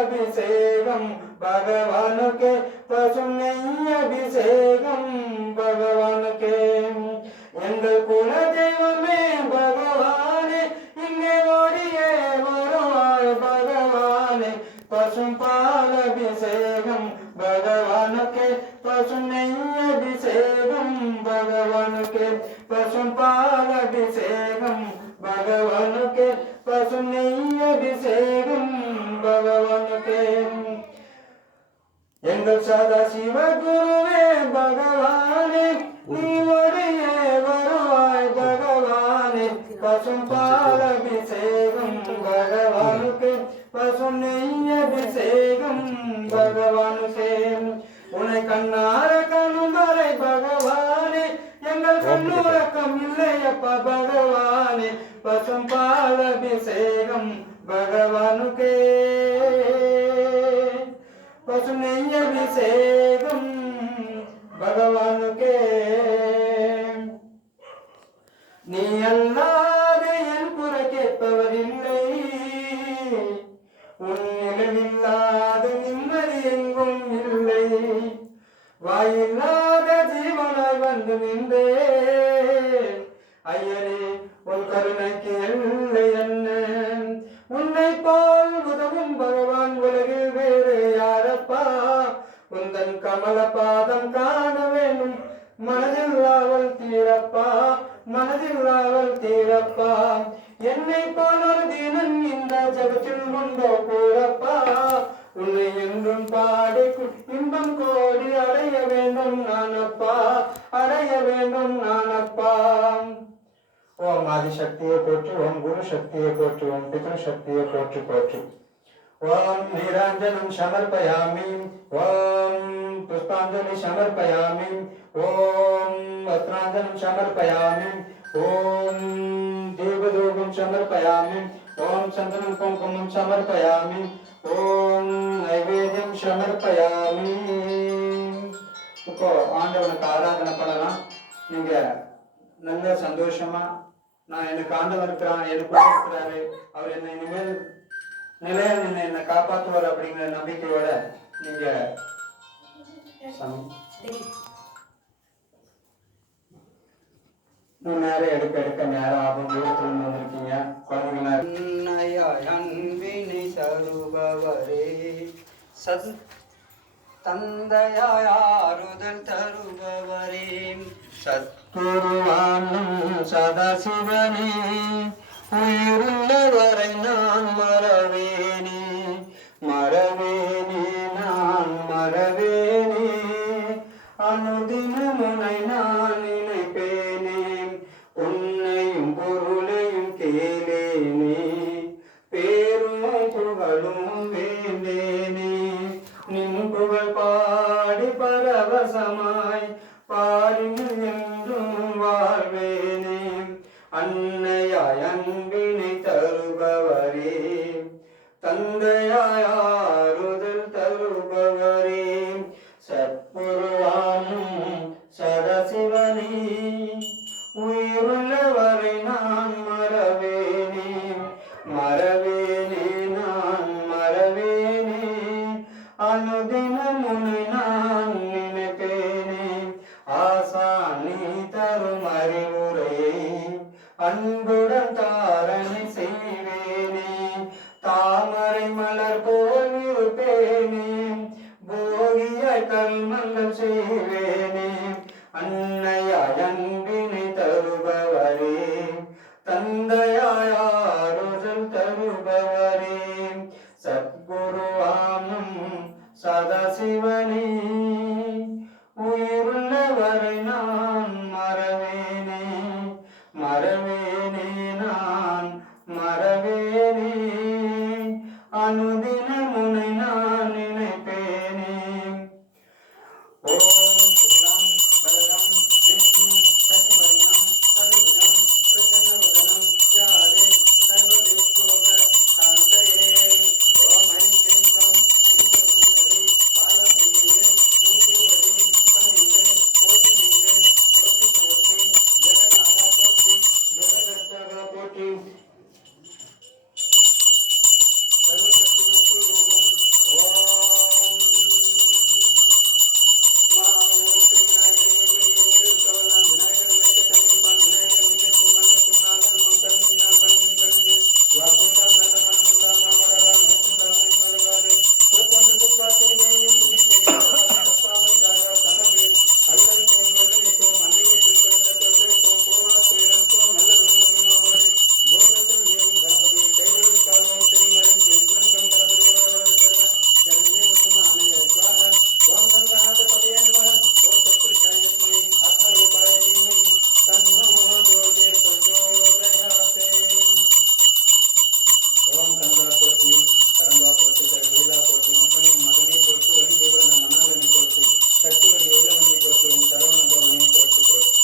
பாலபிஷேகம் பகவானுக்கே பசும் நெய் அபிஷேகம் பகவானுக்கே எங்கள் குல தெய்வமே பகவானே இங்கே ஓடியே வருவாய் பகவானே பசும் பாலபிஷேகம் பகவானுக்கே பசும் நெய் அபிஷேகம் பகவானுக்கே பசும் பாலபிஷேகம் பகவானுக்கே பசும் நெய் அபிஷேகம் பகவானுக்கே எங்கள் சதா சிவ குருவே பகவானே நீ ஒடியே வருவாய் பகவானே பசும் பாலபிஷேகம் பகவானுக்கே பசும் நெய் அபிஷேகம் பகவானுக்கே உன்னை கண்ணார காணும் வரை பகவானே எங்கள் கண்ணுறக்கம் இல்லையப்பா பகவானே பசும் பாலபிஷேகம் பகவானுக்கே பசும் நெய் அபிஷேகம் பகவானுக்கே நீ அல்லாத என் குறை கேட்பவர் இல்லை உன் நிலவில்லாத நிம்மதி எங்கும் இல்லை வாயில்லாத ஜீவனாய் வந்து நின்றே ஐயனே உன் கருணைக்கு எல்லை என்ன உன்னை போல் உதவும் பகவான் உலகில் வேறு யாரப்பா உந்தன் கமல பாதம் காண வேணும் மனதில் ஆவல் தீரப்பா மனதில் ஆவல் தீரப்பா என்னை போல் ஒரு தினம் இந்த ஜகத்தில் உண்டோ கூறப்பா உன்னை என்றும் பாடி இன்பம் கோடி அடைய வேண்டும் நானப்பா அடைய வேண்டும் நானப்பா ஓம் ஆதிசக்தியை போற்று ஓம் குரு சக்தியை போற்று ஓம் பித்ரு சக்தியை போற்று போற்று ஓம் நீராஞ்சனம் சமர்ப்பயாமி ஓம் புஷ்பாஞ்சலி சமர்ப்பயாமி ஓம் வஸ்திராஞ்சனம் சமர்ப்பயாமி ஓம் தீபதூபம் சமர்ப்பயாமி ஓம் சந்தனம் குங்குமம் சமர்ப்பயாமி ஓம் நைவேத்தியம் சமர்ப்பயாமி. இப்போ ஆண்டவனுக்கு ஆராதனை பண்ணலாம். நீங்க நல்ல சந்தோஷமா நான் எனக்கு ஆண்டவர் இருக்கிறான் எனக்குள்ள இருக்கிறாரு அவர் என்னை இனிமேல் நிலையா என்னை காப்பாற்றுவார் அப்படிங்கிற நம்பிக்கையோட நீங்க நேரம் எடுக்க நேரம் ஆகும் தூரத்துல வந்திருக்கீங்க குழந்தைங்களா அன்பினை தருபவரே சத் தந்தையாய் ஆறுதல் தருபவரே சத்குருவானும் சதாசிவனே உயிருள்ளவரை நான் மறவேனே மறவேனே நான் மறவேனே அனுதினம் உன்னை நான் நினைப்பேனே உன்னையும் பொருளையும் கேளேனே பேரும் புகழும் வேண்டேனே நின் புகழ் பாடி பரவசமாய் பாரினில் என்றும் வாழ்வேனே அன்னையாய் அன்பினை தருபவரே தந்தையாய் ஆறுதல் தருபவரே சத்குருவானும் சதாசிவனே உயிருள்ளவரை நான் மறவேனே மறவேனே நான் மறவேனே அனுதினம் உன்னை நான் நினைப்பேனே ஆசானி தரும் அறிவுரையை அன்புடன் தாரணை செய்வேனே தாமரை மலர் போல் இருப்பேனே போகியாய் கல்மங்கள் செய்வேனே அன்னையாய் அன்பினை தருபவரே தந்தையாய் ஆறுதல் தருபவரே சத்குருவானும் சதாசிவனே உயிருள்ளவரை நான் மறவேனே மறவேனே நான் மறவேனே அனுதினம் உன்னை நான் நினைப்பேனே. ஓம் சுக்லம் பலரம் ஓம் கந்தா போற்றி, கடம்பா போற்றி, வேலா போற்றி, முப்பனின் மகனே போற்றி, வடிதேவன மணாலனை போற்றி, சக்தி வடி வேலவனை போற்றி, ஓம் சரவண பவனை போற்றி போற்றி.